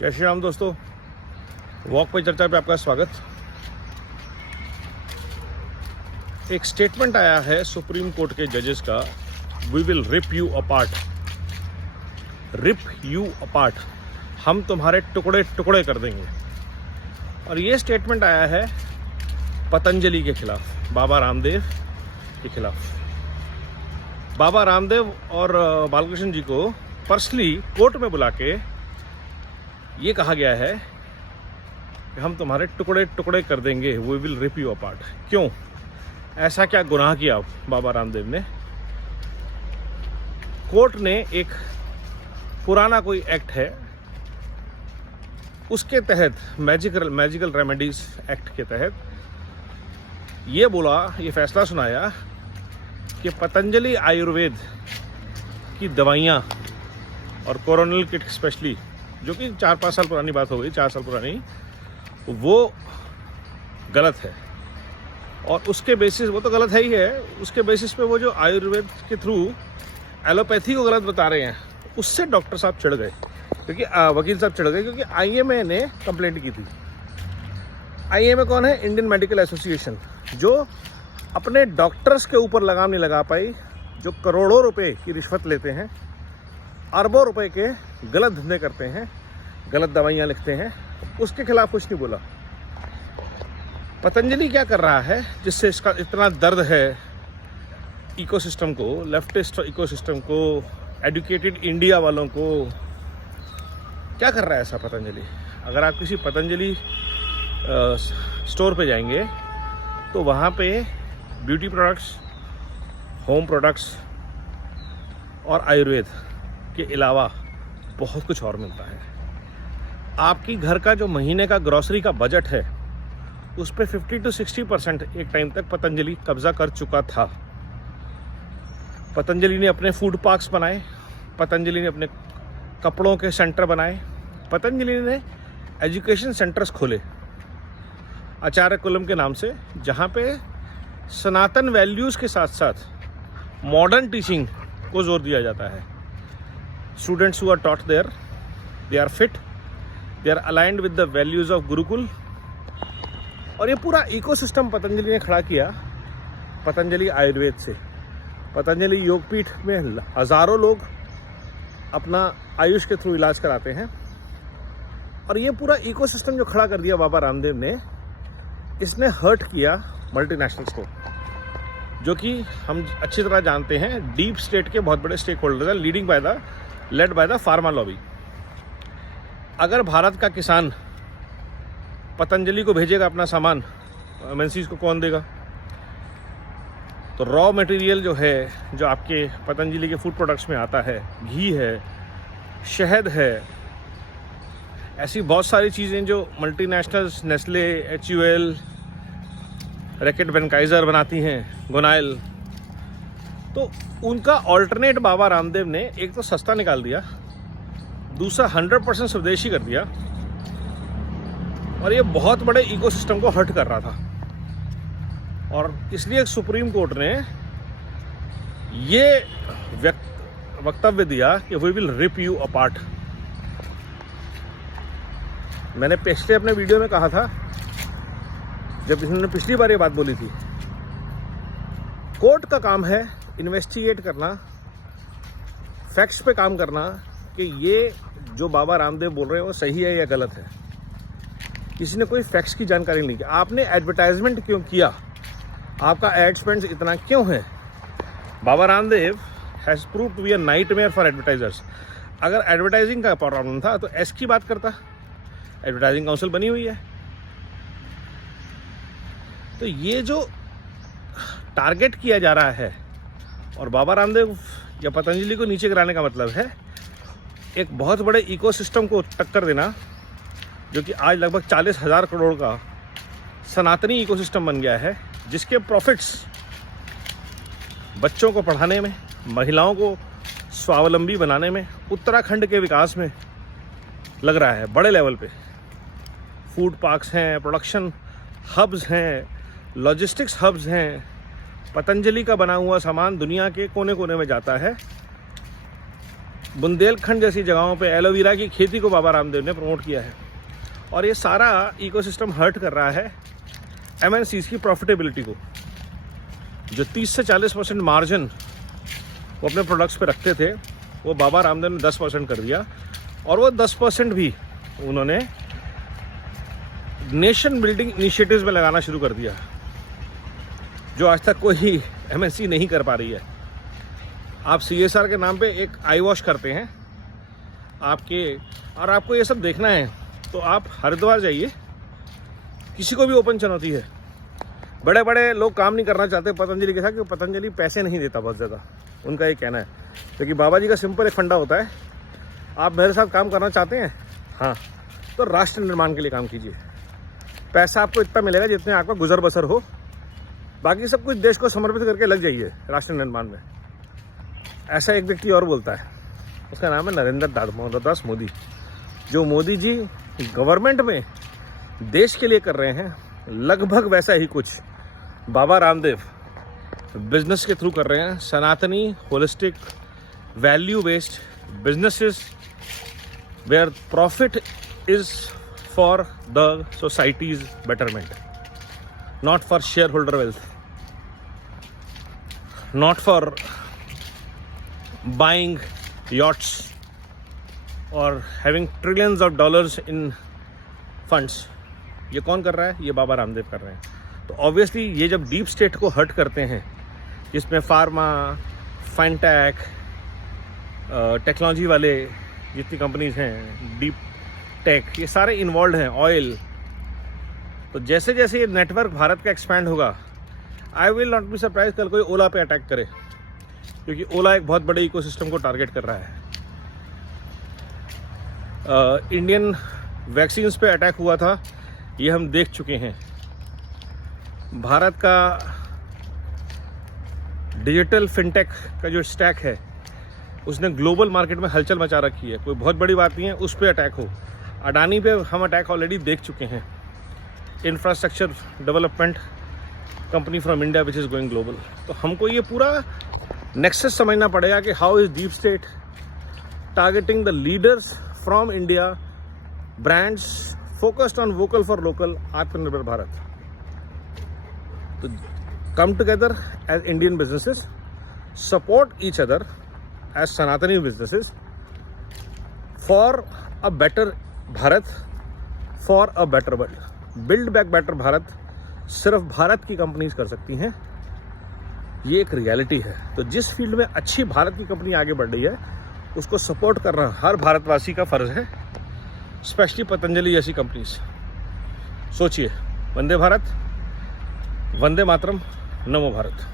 जय श्री राम दोस्तों, वॉक पे चर्चा पे आपका स्वागत। एक स्टेटमेंट आया है सुप्रीम कोर्ट के जजेस का, we will rip you apart, rip you apart, हम तुम्हारे टुकड़े टुकड़े कर देंगे। और ये स्टेटमेंट आया है पतंजलि के खिलाफ, बाबा रामदेव के खिलाफ। बाबा रामदेव और बालकृष्ण जी को पर्सनली कोर्ट में बुला के ये कहा गया है कि हम तुम्हारे टुकड़े टुकड़े कर देंगे, we will rip you apart. क्यों? ऐसा क्या गुनाह किया बाबा रामदेव ने? कोर्ट ने एक पुराना कोई एक्ट है, उसके तहत मैजिकल रेमेडीज एक्ट के तहत ये बोला, ये फैसला सुनाया कि पतंजलि आयुर्वेद की दवाइयाँ और कोरोनल किट स्पेशली, जो कि 4-5 साल पुरानी बात हो गई, 4 साल पुरानी, वो गलत है। और उसके बेसिस, वो तो गलत है ही है, उसके बेसिस पे वो जो आयुर्वेद के थ्रू एलोपैथी को गलत बता रहे हैं, उससे डॉक्टर साहब चिढ़ गए, क्योंकि वकील साहब चिढ़ गए, क्योंकि आईएमए ने कंप्लेंट की थी। आईएमए कौन है? इंडियन मेडिकल एसोसिएशन, जो अपने डॉक्टर्स के ऊपर लगाम नहीं लगा पाई, जो करोड़ों रुपए की रिश्वत लेते हैं, अरबों रुपए के गलत धंधे करते हैं, गलत दवाइयाँ लिखते हैं, उसके खिलाफ कुछ नहीं बोला। पतंजलि क्या कर रहा है जिससे इसका इतना दर्द है इकोसिस्टम को, लेफ्टिस्ट इकोसिस्टम को, एजुकेटेड इंडिया वालों को? क्या कर रहा है ऐसा पतंजलि? अगर आप किसी पतंजलि स्टोर पे जाएंगे तो वहाँ पे ब्यूटी प्रोडक्ट्स, होम प्रोडक्ट्स और आयुर्वेद के अलावा बहुत कुछ और मिलता है। आपकी घर का जो महीने का ग्रॉसरी का बजट है, उस पे 50 to 60% एक टाइम तक पतंजलि कब्जा कर चुका था। पतंजलि ने अपने फूड पार्क्स बनाए, पतंजलि ने अपने कपड़ों के सेंटर बनाए, पतंजलि ने एजुकेशन सेंटर्स खोले आचार्य कुलम के नाम से, जहाँ पे सनातन वैल्यूज़ के साथ साथ मॉडर्न टीचिंग को जोर दिया जाता है। Students who are taught there, they are fit, they are aligned with the values of Gurukul. और ये पूरा इकोसिस्टम पतंजलि ने खड़ा किया, पतंजलि आयुर्वेद से। पतंजलि योगपीठ में हज़ारों लोग अपना आयुष के थ्रू इलाज कराते हैं। और ये पूरा इकोसिस्टम जो खड़ा कर दिया बाबा रामदेव ने, इसने हर्ट किया मल्टीनेशनल्स को, जो कि हम अच्छी तरह जानते हैं डीप स्टेट के बहुत बड़े स्टेक होल्डर्स हैं, led by the pharma lobby. अगर भारत का किसान पतंजलि को भेजेगा अपना सामान, एमएनसीज को कौन देगा? तो रॉ मटेरियल जो है, जो आपके पतंजलि के फूड प्रोडक्ट्स में आता है, घी है, शहद है, ऐसी बहुत सारी चीज़ें जो मल्टीनेशनल्स नेस्ले, HUL, रैकेट बेनकाइजर बनाती हैं, गोनाइल, तो उनका ऑल्टरनेट बाबा रामदेव ने एक तो सस्ता निकाल दिया, दूसरा 100% स्वदेशी कर दिया, और ये बहुत बड़े इकोसिस्टम को हर्ट कर रहा था। और इसलिए सुप्रीम कोर्ट ने ये वक्तव्य दिया कि we will rip you apart. मैंने पिछले अपने वीडियो में कहा था, जब इन्होंने पिछली बार ये बात बोली थी, कोर्ट का काम है इन्वेस्टिगेट करना, फैक्ट्स पे काम करना कि ये जो बाबा रामदेव बोल रहे हैं वो सही है या गलत है। किसी ने कोई फैक्ट्स की जानकारी नहीं की। आपने एडवर्टाइजमेंट क्यों किया? आपका एड स्पेंड इतना क्यों है? Baba Ramdev has prove to be a nightmare for advertisers. अगर एडवर्टाइजिंग का प्रॉब्लम था तो एस की बात करता, एडवर्टाइजिंग काउंसिल बनी हुई है। तो ये जो टारगेट किया जा रहा है और बाबा रामदेव या पतंजलि को नीचे गिराने का मतलब है एक बहुत बड़े इकोसिस्टम को टक्कर देना, जो कि आज लगभग 40,000 करोड़ का सनातनी इकोसिस्टम बन गया है, जिसके प्रॉफिट्स बच्चों को पढ़ाने में, महिलाओं को स्वावलंबी बनाने में, उत्तराखंड के विकास में लग रहा है बड़े लेवल पे। फूड पार्क्स हैं, प्रोडक्शन हब्स हैं, लॉजिस्टिक्स हब्स हैं, पतंजलि का बना हुआ सामान दुनिया के कोने कोने में जाता है। बुंदेलखंड जैसी जगहों पे एलोवेरा की खेती को बाबा रामदेव ने प्रमोट किया है। और ये सारा इकोसिस्टम हर्ट कर रहा है एमएनसीज की प्रॉफिटेबिलिटी को। जो 30 से 40% मार्जिन वो अपने प्रोडक्ट्स पे रखते थे, वो बाबा रामदेव ने 10% कर दिया। और वो 10% भी उन्होंने नेशन बिल्डिंग इनिशिएटिव्स में लगाना शुरू कर दिया, जो आज तक कोई एमएनसी नहीं कर पा रही है। आप CSR के नाम पे एक आई वॉश करते हैं और आपको ये सब देखना है तो आप हरिद्वार जाइए। किसी को भी ओपन चुनौती है, बड़े बड़े लोग काम नहीं करना चाहते पतंजलि के साथ, क्योंकि पतंजलि पैसे नहीं देता बहुत ज़्यादा, उनका ये कहना है। क्योंकि बाबा जी का सिंपल एक फंडा होता है, आप मेरे साथ काम करना चाहते हैं, हाँ, तो राष्ट्र निर्माण के लिए काम कीजिए। पैसा आपको इतना मिलेगा जितने आपका गुजर बसर हो, बाकी सब कुछ देश को समर्पित करके लग जाइए राष्ट्र निर्माण में। ऐसा एक व्यक्ति और बोलता है, उसका नाम है नरेंद्र दास मोदी। जो मोदी जी गवर्नमेंट में देश के लिए कर रहे हैं, लगभग वैसा ही कुछ बाबा रामदेव बिजनेस के थ्रू कर रहे हैं। सनातनी holistic value based businesses where profit is for the society's betterment, not for share holder wealth, not for buying yachts or having trillions of dollars in funds। ये कौन कर रहा है? ये बाबा रामदेव कर रहे हैं। तो ऑब्वियसली ये जब डीप स्टेट को हर्ट करते हैं, जिसमें फार्मा, फाइनटेक, टेक्नोलॉजी वाले जितनी कंपनीज हैं, डीप टेक, ये सारे इन्वॉल्व हैं, ऑयल, तो जैसे जैसे ये नेटवर्क भारत का एक्सपैंड होगा, I will not be surprise कल कोई ओला पे अटैक करे, क्योंकि ओला एक बहुत बड़े इकोसिस्टम को टारगेट कर रहा है। इंडियन वैक्सीन्स पे अटैक हुआ था, ये हम देख चुके हैं। भारत का डिजिटल फिनटेक का जो स्टैक है, उसने ग्लोबल मार्केट में हलचल मचा रखी है। कोई बहुत बड़ी बात नहीं है उस पर अटैक हो। अडानी पे हम अटैक ऑलरेडी देख चुके हैं। Infrastructure development company from India which is going global. तो हमको ये पूरा नेक्सस समझना पड़ेगा कि how is deep state targeting the leaders from India, brands focused on vocal for local, Atmanirbhar Bharat. तो come together as Indian businesses, support each other as Sanatani businesses for a better Bharat, for a better world. Build back better Bharat सिर्फ भारत की companies कर सकती हैं, ये एक reality है। तो जिस फील्ड में अच्छी भारत की कंपनी आगे बढ़ रही है, उसको सपोर्ट करना हर भारतवासी का फर्ज है, स्पेशली पतंजलि जैसी कंपनीज। सोचिए, वंदे भारत, वंदे मातरम, नमो भारत।